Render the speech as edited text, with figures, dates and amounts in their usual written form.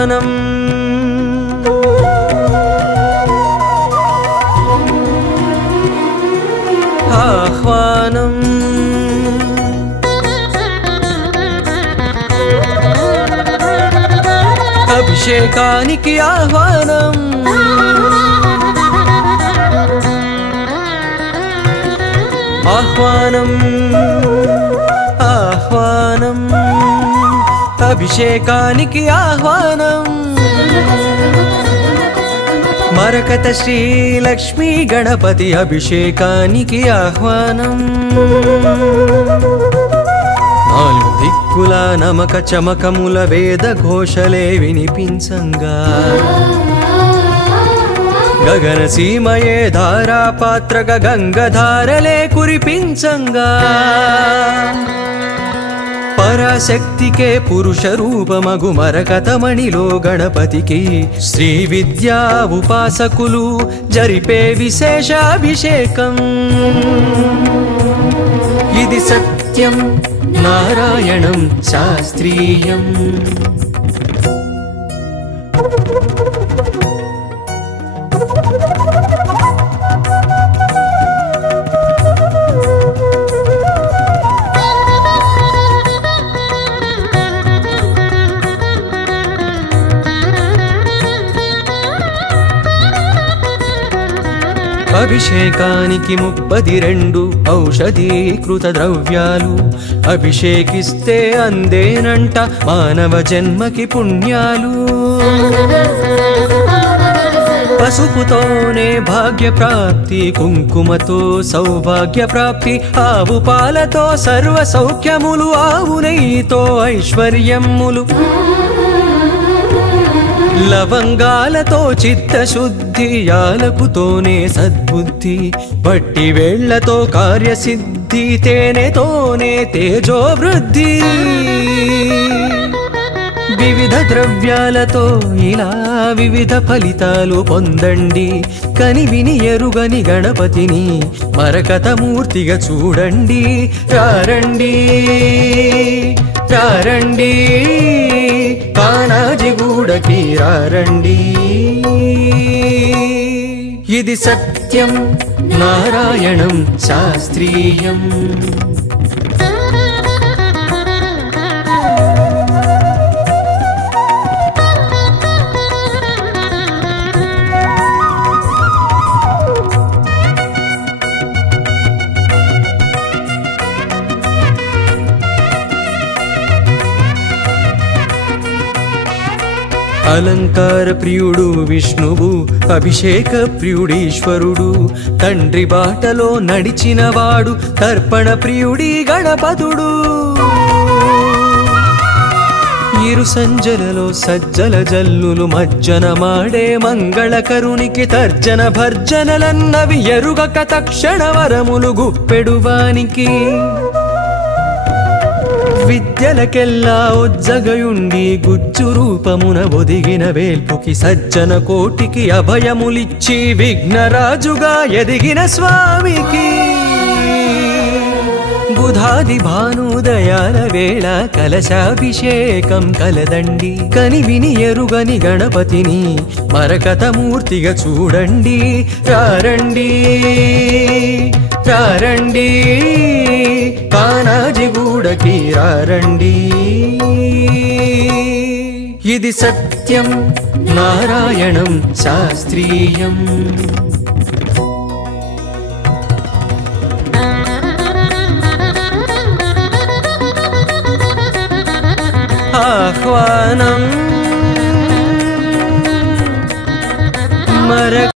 ఆహ్వానం ఆహ్వానం అభిషేకానికి ఆహ్వానం ఆహ్వానం ఆహ్వానం అభిషేకానికి ఆహ్వానం మరకత శ్రీ లక్ష్మీ గణపతి అభిషేకానికి ఆహ్వానం నాలుగు దిక్కుల నమక చమకముల వేద ఘోషలే వినిపించంగా గగన సీమయే ధారాపాత్రక గంగధారలే కురిపించంగా పరాశక్తికే పురుష రూపమగు మరకతమణిలో గణపతికి శ్రీ విద్యా ఉపాసకులు జరిపే విశేష అభిషేకం ఇది సత్యం నారాయణం శాస్త్రీయం అభిషేకానికి 32 ఔషధీకృత ద్రవ్యాలు అభిషేకిస్తే అందేనంట మానవ జన్మకి పుణ్యాలు పసుపుతోనే భాగ్య ప్రాప్తి కుంకుమతో సౌభాగ్య ప్రాప్తి ఆవు పాలతో సర్వ సౌఖ్యములు ఆవు నెయ్యితో ఐశ్వర్యములు లవంగాలతో చిత్తశుద్ధి యాలకుతోనే సద్బుద్ధి పట్టి వేళ్లతో కార్యసిద్ధి తేనెతోనే తేజోవృద్ధి వివిధ ద్రవ్యాలతో ఇలా వివిధ ఫలితాలు పొందండి కని విని ఎరుగని గణపతిని మరకతమూర్తిగా చూడండి రారండి రారండి కానాజిగూడకి రారండి ఇది సత్యం నారాయణం శాస్త్రీయం అలంకార ప్రియుడు విష్ణువు అభిషేక ప్రియుడీశ్వరుడు తండ్రి బాటలో నడిచినవాడు తర్పణ ప్రియుడి గణపతుడు ఇరు సంజలలో సజ్జల జల్లులు మజ్జనమాడే మంగళకరునికి తర్జన భర్జనలన్నవి ఎరుగక తక్షణ వరములు గుప్పెడువానికి విద్యలకెల్లా ఉజ్జగయుండి గుజ్జు రూపమున ఒదిగిన వేల్పుకి సజ్జన కోటికి అభయములిచ్చి విఘ్నరాజుగా ఎదిగిన స్వామికి బుధాది భానుదయాల వేళ కలశాభిషేకం కలదండి కని విని ఎరుగని గణపతిని మరకతమూర్తిగా చూడండి రారండి రారండి కానాజిగూడకి రారండి ఇది సత్యం నారాయణం శాస్త్రీయం ఆహ్వానం